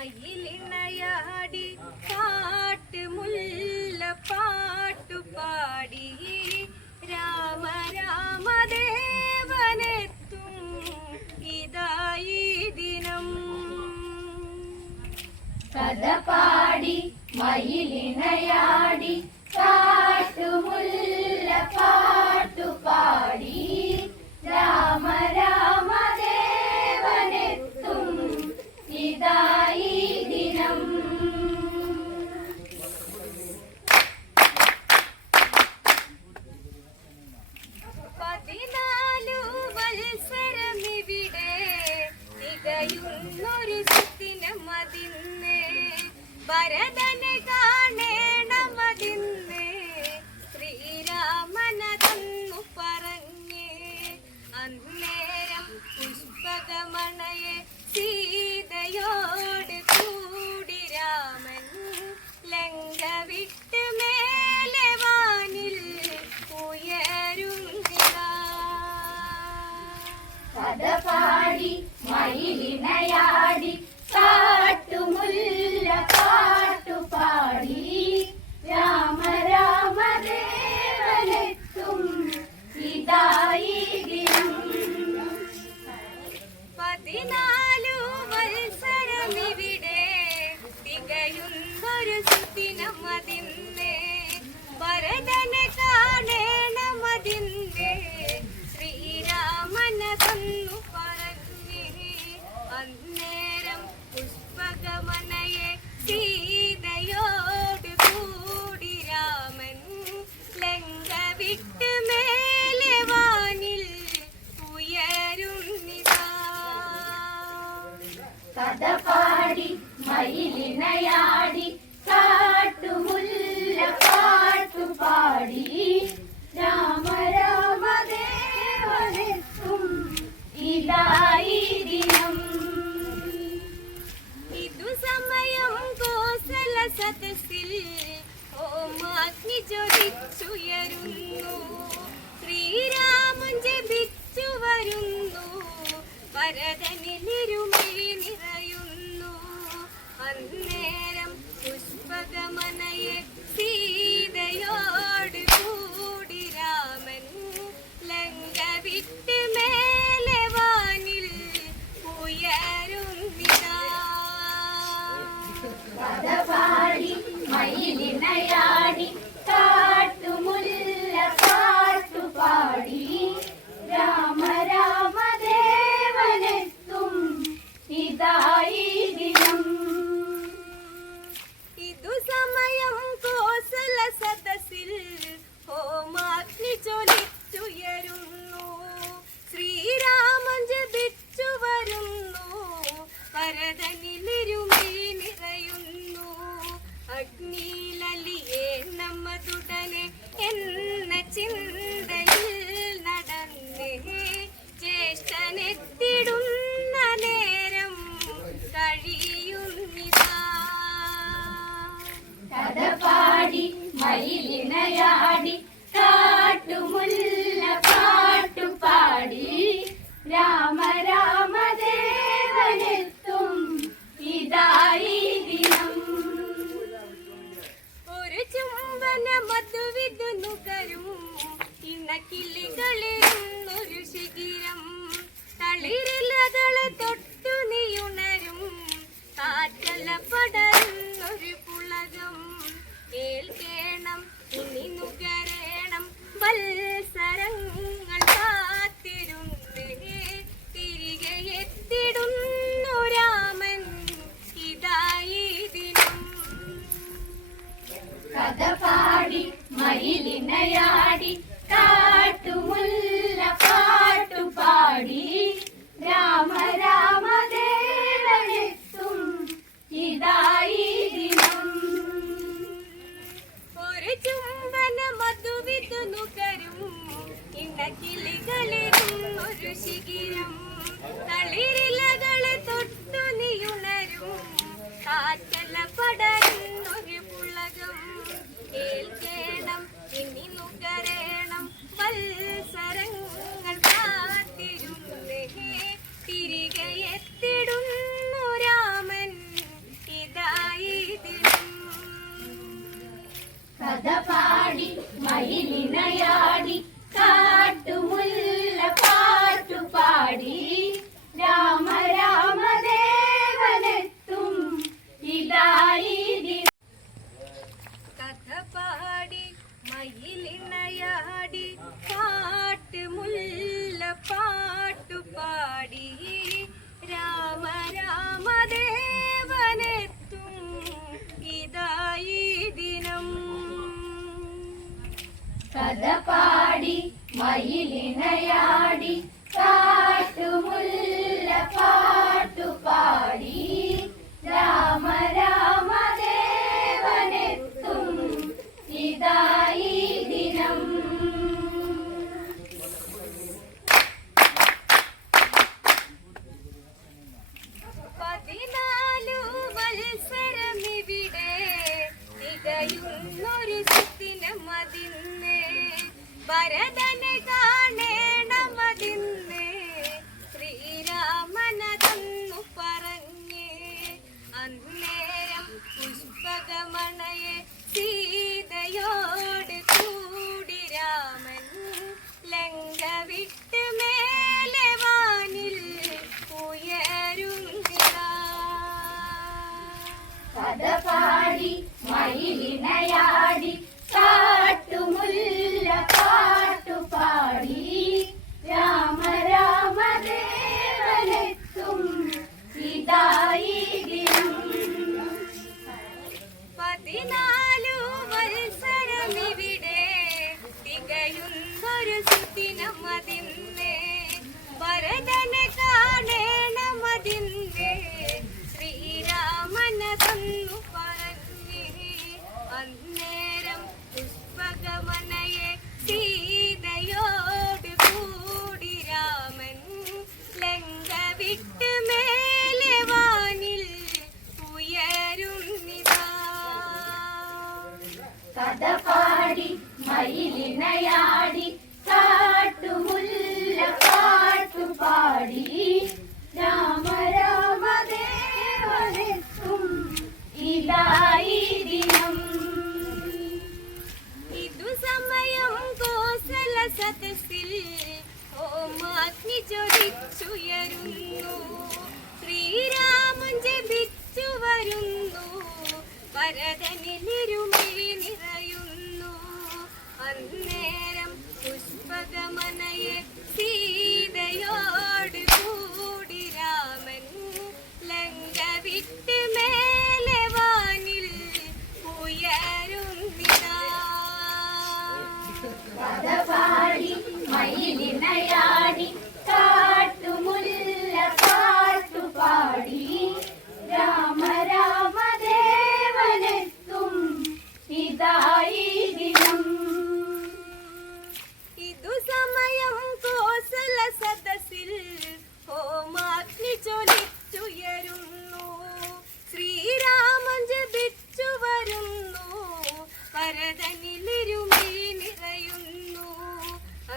മയിലിണയാടി പാട്ട് മുല്ല പാട്ടു പാടി. രാമ രാമദേവനെത്തും ഇതായി ദിനം. കഥ പാടി മയിലിണയാടി ഭരതനെ കാണേണമതിന്ന് ശ്രീരാമനതെന്നു പറഞ്ഞ്. അന്നേരം പുഷ്പകമണയെ സീതയോട് കൂടി രാമൻ ലങ്ക വിട്ട് മേലെ വാനിൽ ഉയരുന്നിതാ. കഥ പാടി മയിലിണയാടി കഥ പാടി മയിലിണയാടി കാട്ടുമുല്ല പാട്ടു പാടി രാമ രാമ ദേവനെത്തും ഇതായി പദപാടി മയിലിണയാടി കാട്ടുമുല്ല പാട്ടുപാടി. രാമ രാമദേവനെത്തും ഇതായി ദിനം. ഇതു സമയം കോസല സദസ്സിൽ ഹോമാഗ്നി ചൊലിച്ചുയരും. ശ്രീരാമൻ ജപിച്ചു വരുന്നു. പരതനിലിരുമേ നിറയുന്നു. അഗ്നിയിൽ மையா പാട്ടുപാടി രാമ രാമദേവനെത്തും ഇതായി ദിനം. കഥ പാടി മയിലിണയാടി ഭാരത விளையாடி ഏതു സമയം കോസല സദസ്സിൽ ഹോമാഗ്നി ചൊലിച്ചുയരുന്നു ശ്രീരാമൻ ജപിച്ചു വരുന്നു. പരതനിലിരുമി നിറയുന്നു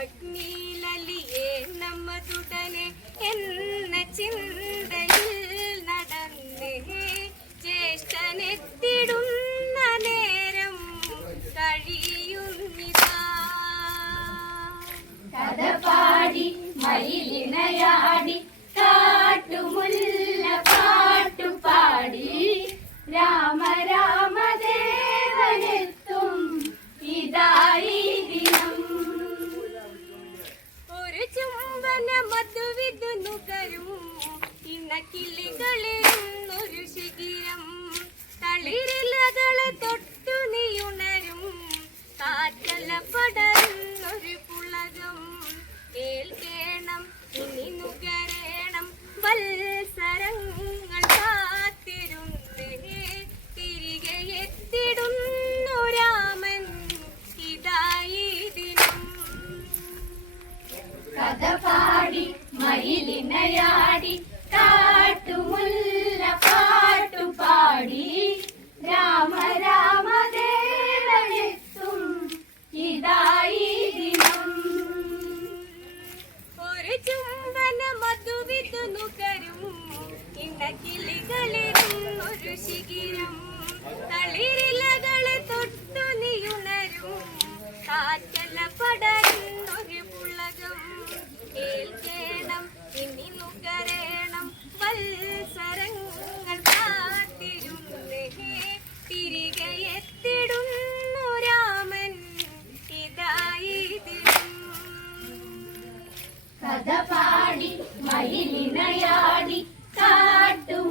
അഗ്നിയിലലിയേ നമ്മതുടനെ എന്ന ചിന്ത കഥ പാടി മയിലിണയാടി കാട്ടു